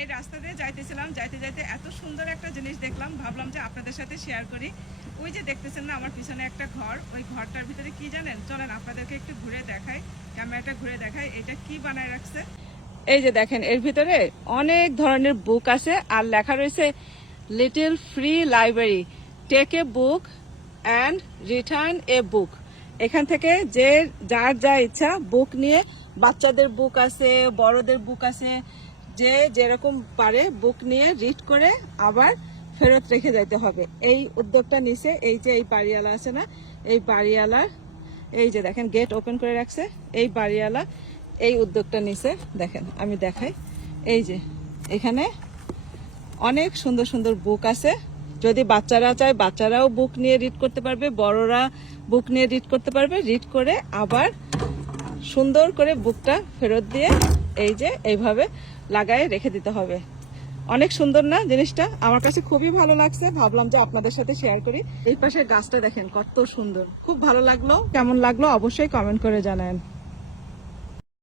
এই রাস্তা দিয়ে যাইতেছিলাম, যাইতে যাইতে এত সুন্দর একটা জিনিস দেখলাম, ভাবলাম যে আপনাদের সাথে শেয়ার করি। ওই যে দেখতেছেন না, আমার পিছনে একটা ঘর, ওই ঘরটার ভিতরে কি জানেন? চলেন আপনাদেরকে একটু ঘুরে দেখাই, ক্যামেরাটা ঘুরে দেখাই, এটা কি বানায় রাখছে? এই যে দেখেন, এর ভিতরে অনেক ধরনের বুক আছে, আর লেখা রয়েছে little free library take a book and return a book এখান থেকে যে, যার যা ইচ্ছা বুক নিয়ে, বাচ্চাদের বুক আছে, বড়দের বুক আছে যে যেরকম পারে বুক নিয়ে রিড করে আবার ফেরত রেখে যাইতে হবে। এই উদ্যোগটা নিছে, এই যে এই বাড়িওয়ালা আছে না, এই বাড়িওয়ালার, এই যে দেখেন গেট ওপেন করে রাখছে, এই বাড়িওয়ালা এই উদ্যোগটা নিছে। দেখেন, আমি দেখাই। এই যে, এখানে অনেক সুন্দর সুন্দর বুক আছে। যদি বাচ্চারা চায়, বাচ্চারাও বুক নিয়ে রিড করতে পারবে, বড়রা বুক নিয়ে রিড করতে পারবে। রিড করে আবার সুন্দর করে বুকটা ফেরত দিয়ে এই যে এইভাবে লাগায় রেখে দিতে হবে। অনেক সুন্দর না জিনিসটা? আমার কাছে খুবই ভালো লাগছে। ভাবলাম যে আপনাদের সাথে শেয়ার করি। এই পাশের গাছটা দেখেন কত সুন্দর। খুব ভালো লাগল। কেমন লাগল অবশ্যই কমেন্ট করে জানান।